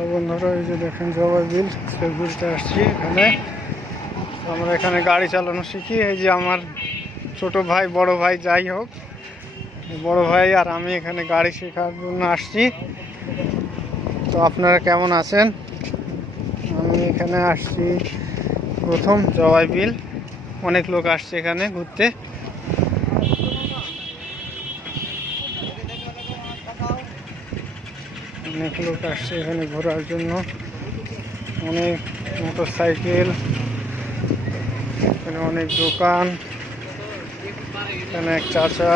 Hello বন্ধুরা, এই যে দেখেন জবাই বিল ঘুরতে আসছি এখানে। আমরা এখানে গাড়ি চালানো শিখি। এই যে আমার ছোট ভাই, বড় ভাই, যাই হোক, বড় ভাই আর আমি এখানে গাড়ি শেখার জন্য আসছি। তো আপনারা কেমন আছেন? আমি এখানে আসছি প্রথম জবাই বিল। অনেক লোক আসছে এখানে ঘুরতে। অনেক লোক আসছে এখানে ঘোরার জন্য। অনেক মোটর সাইকেল, এখানে অনেক দোকান। এখানে এক চাচা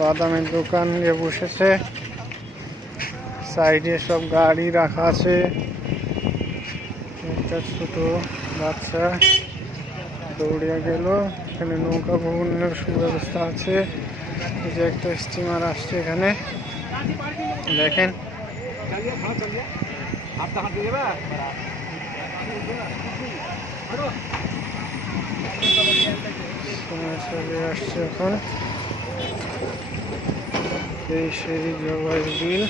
বাদামের দোকান নিয়ে বসেছে। সাইডে সব গাড়ি রাখা আছে। একটা ছোট বাচ্চা দৌড়িয়ে গেল। এখানে নৌকা ভ্রমণের সুব্যবস্থা আছে। এই যে একটা স্টিমার আসছে এখানে, দেখেন। চলে আসছে এখন। এই সেই জবাই বিল,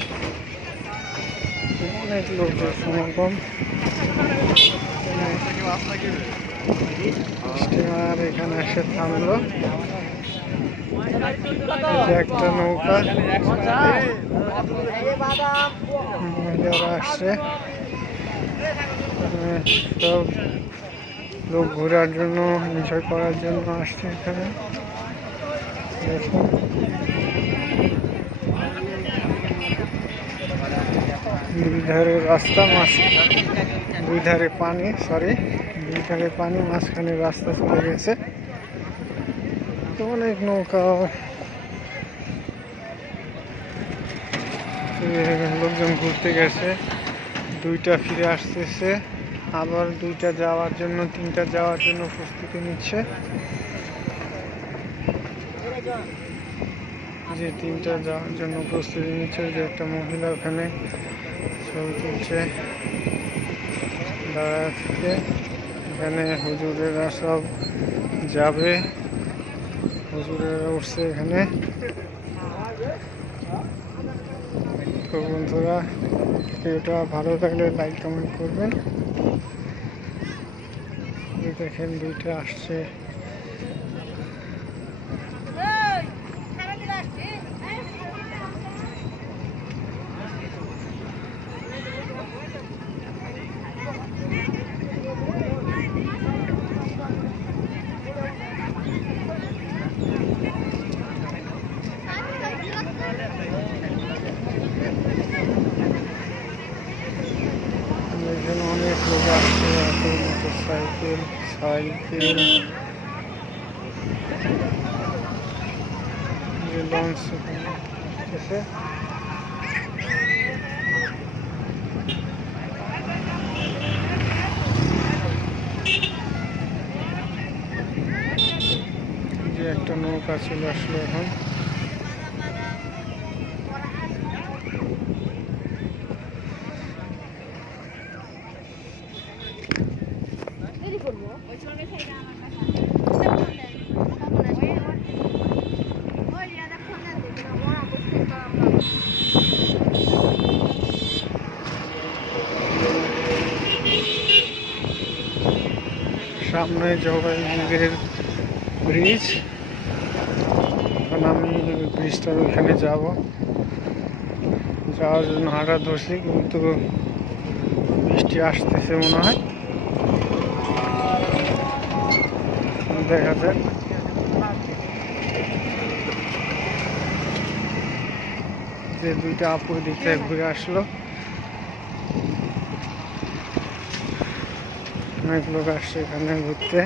অনেক লোকের সমাগম। স্টিমার এখানে এসে থামলো। একটা নৌকা, মহিলারা আসছে। সব লোক ঘোরার জন্য, এনজয় করার জন্য আসছে এখানে। দুই ধারে রাস্তা, দুই ধারে পানি, দুই ধারে পানি, মাঝখানে রাস্তা চলে গেছে। তো অনেক নৌকা, লোকজন ঘুরতে গেছে। দুইটা ফিরে আসতেছে, আবার দুইটা যাওয়ার জন্য, তিনটা যাওয়ার জন্য প্রস্তুতি নিচ্ছে। যে তিনটা যাওয়ার জন্য প্রস্তুতি নিচ্ছে, যে একটা মহিলা ওখানে ছবি তুলছে দাঁড়া থেকে। এখানে হুজুরেরা সব যাবে, হুজুরেরা উঠছে এখানে। তো বন্ধুরা, ভিডিওটা ভালো লাগলে লাইক কমেন্ট করবেন। দেখেন দুইটা আসছে। এখানে অনেক লোক আসছে, মোটর সাইকেল, লঞ্চ আসতেছে। যে একটা নৌকা চলে আসলো এখন। সামনে জবাই বিলের ব্রিজ। এখন আমি ব্রিজটার ওইখানে যাওয়ার জন্য হাঁটা ধরছি, কিন্তু বৃষ্টি আসতেছে মনে হয়। দেখা যাক। যে দুইটা আপুর দিক থেকে ঘুরে আসলো। অনেক লোক আসছে এখানে ঘুরতে।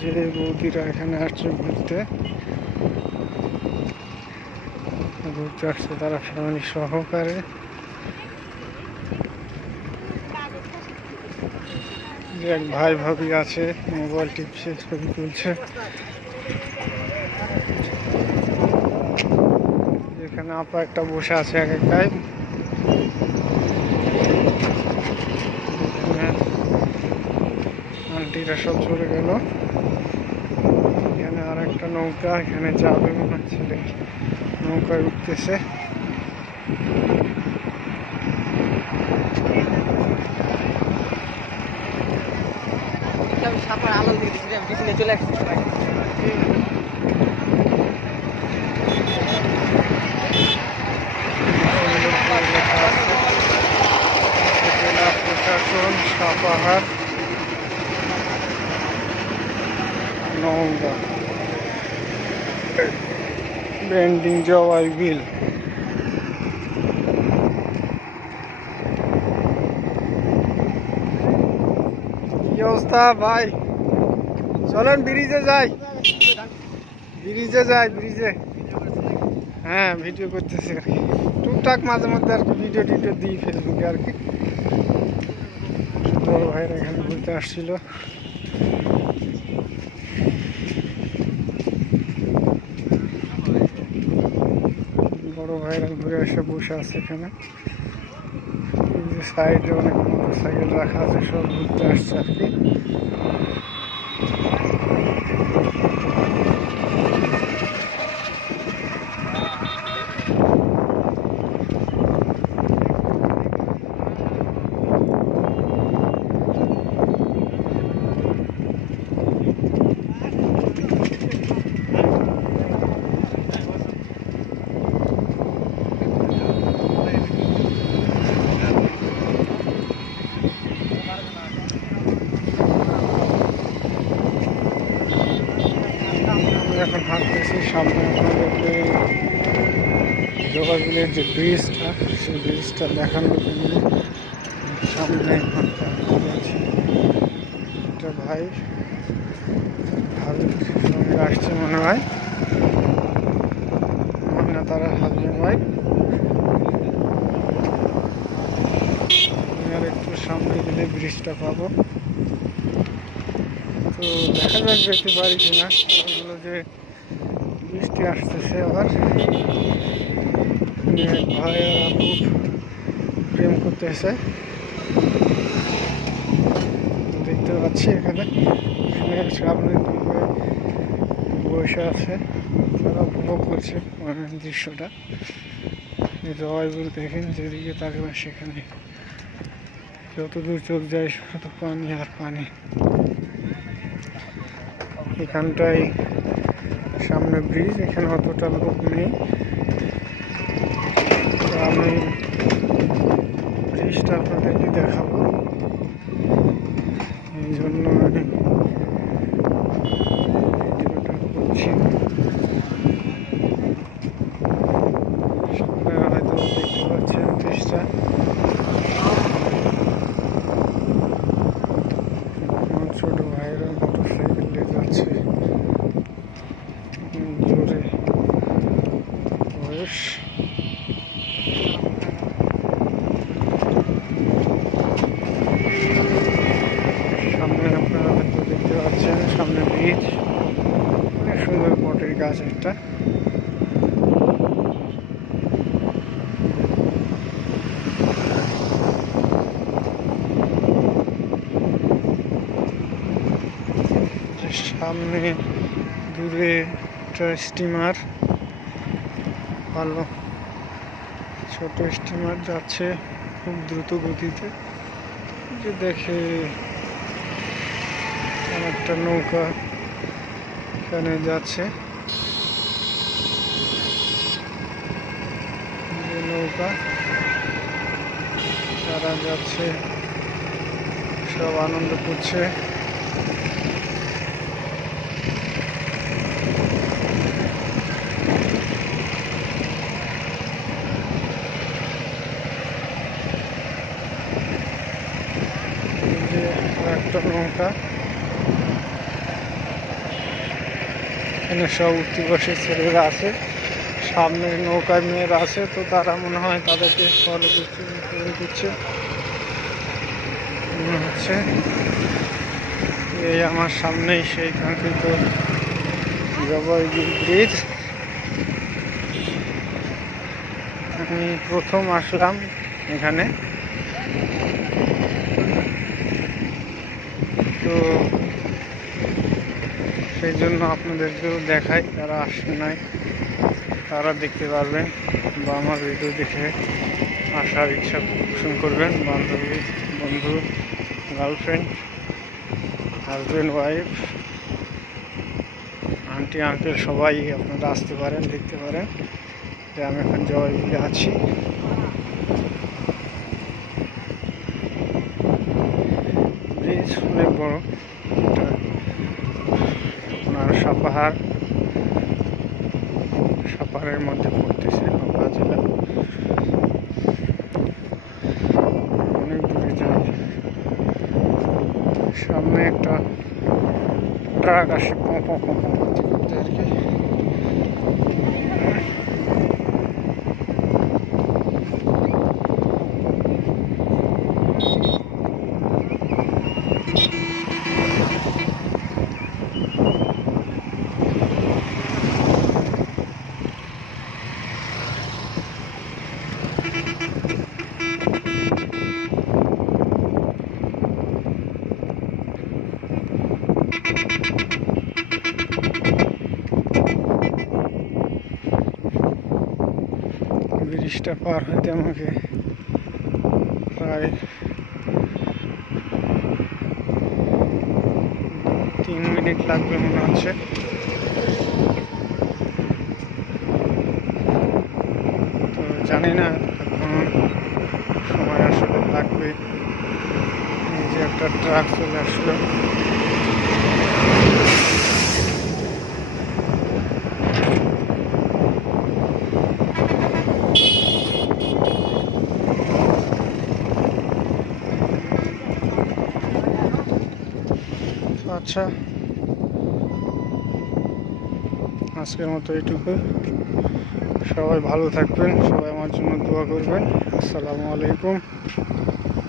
যে বৌদিরা এখানে আসছে ঘুরতে আসছে, তারা ফ্যামিলি সহকারে। যে এক ভাই ভাবি আছে, মোবাইল টিপছে, ছবি তুলছে। এখানে আপা একটা বসে আছে এক একাই। আন্টিরা সব চলে গেল। এখানে আর একটা নৌকা, এখানে যাবে মনে হচ্ছে, নৌকায় উঠতেছে। সামনে আলো দিকে পিছনে চলে আসছি জেলা প্রশাসন সাপাহার নওগাঁ বেন্ডিং জওয়াই বিল। কি অবস্থা ভাই? চলেন ব্রিজে যাই, ব্রিজে। হ্যাঁ, ভিডিও করতেছি আর কি, টুকটাক মাঝে মধ্যে আর কি ভিডিও টিডিও দিই ফেসবুকে আর কি। বড় ভাইরা এখানে ঘুরতে আসছিল। বড় ভাইরা ঘুরে এসে বসে আছে এখানে। এই যে সাইডে অনেক মোটর সাইকেল রাখা আছে, সব ঘুরতে আসছে আর কি। এখন হাঁটতেছি, সামনে আপনাদেরকে জোগাড়গুলির যে ব্রিজটা, সেই ব্রিজটা দেখানোর জন্য সামনে আছি। একটা ভাই হালুর সঙ্গে আসছে মনে হয়, মনে তারা হালুর ভাই। আর একটু সামনে গেলে ব্রিজটা পাবো, তো দেখা যাক যেতে পারি কিনা। ওগুলো যে বৃষ্টি আসতেছে আবার। এক ভাই আর আপু প্রেম করতেছে, দেখতে পাচ্ছি এখানে। সামনে দুই ভাই বসে আছে, তারা উপভোগ করছে দৃশ্যটা। জয়গুলো দেখেন, যেদিকে তাকাবেন সেখানে যতদূর চোখ যায় শুধু পানি আর পানি। এখানটায় সামনে ব্রিজ, এখানে অতটা লোক নেই। আমি ব্রিজটা আপনাদেরকে দেখাবো, এই জন্য আমি ভিডিওটা করছি। আপনারা হয়তো দেখতে পাচ্ছেন ব্রিজটা। আমার ছোট ভাইয়েরা মোটর সাইকেল নিয়ে যাচ্ছে জোরে বয়স। সামনে আপনারা হয়তো দেখতে পাচ্ছেন, সামনে ব্রিজ, অনেক সুন্দর বটের গাছ একটা। সামনে দূরে একটা স্টিমার, ভালো ছোট স্টিমার যাচ্ছে খুব দ্রুত গতিতে। যে দেখে একটা নৌকা এখানে যাচ্ছে, নৌকা তারা যাচ্ছে, সব আনন্দ করছে। একটা নৌকা, এখানে সব উঠতি ছেলেরা আছে, সামনে নৌকায় মেয়েরা আছে, তো তারা মনে হয় তাদেরকে ফলো করছে মনে হচ্ছে। এই আমার সামনেই সেই কাঙ্ক্ষিত জওয়াই বিল ব্রিজ। আমি প্রথম আসলাম এখানে, তো সেই জন্য আপনাদেরকেও দেখাই, যারা আসে নাই তারা দেখতে পারবেন। বা আমার ভিডিও দেখে আসার ইচ্ছা পোষণ করবেন। বান্ধবী, বন্ধু, girlfriend, husband, wife, aunty, uncle সবাই আপনারা আসতে পারেন, দেখতে পারেন যে আমি এখন জবাই বিলে আছি। ব্রিজ অনেক বড়, এটা আপনার সাপাহারের মধ্যে পড়তেছে, নওগাঁ জেলা। অনেক দূরে যায়, সামনে একটা ট্রাক আসে করতে করতে আর কি। ব্রিজটা পার হইতে আমাকে প্রায় 3 মিনিট লাগবে মনে হচ্ছে। তো জানি না এখন সময় আসলে লাগবে। এই যে একটা ট্রাক চলে আসলো। আচ্ছা, আজকের মতো এইটুকু। সবাই ভালো থাকবেন, সবাই আমার জন্য দোয়া করবেন। আসসালামু আলাইকুম।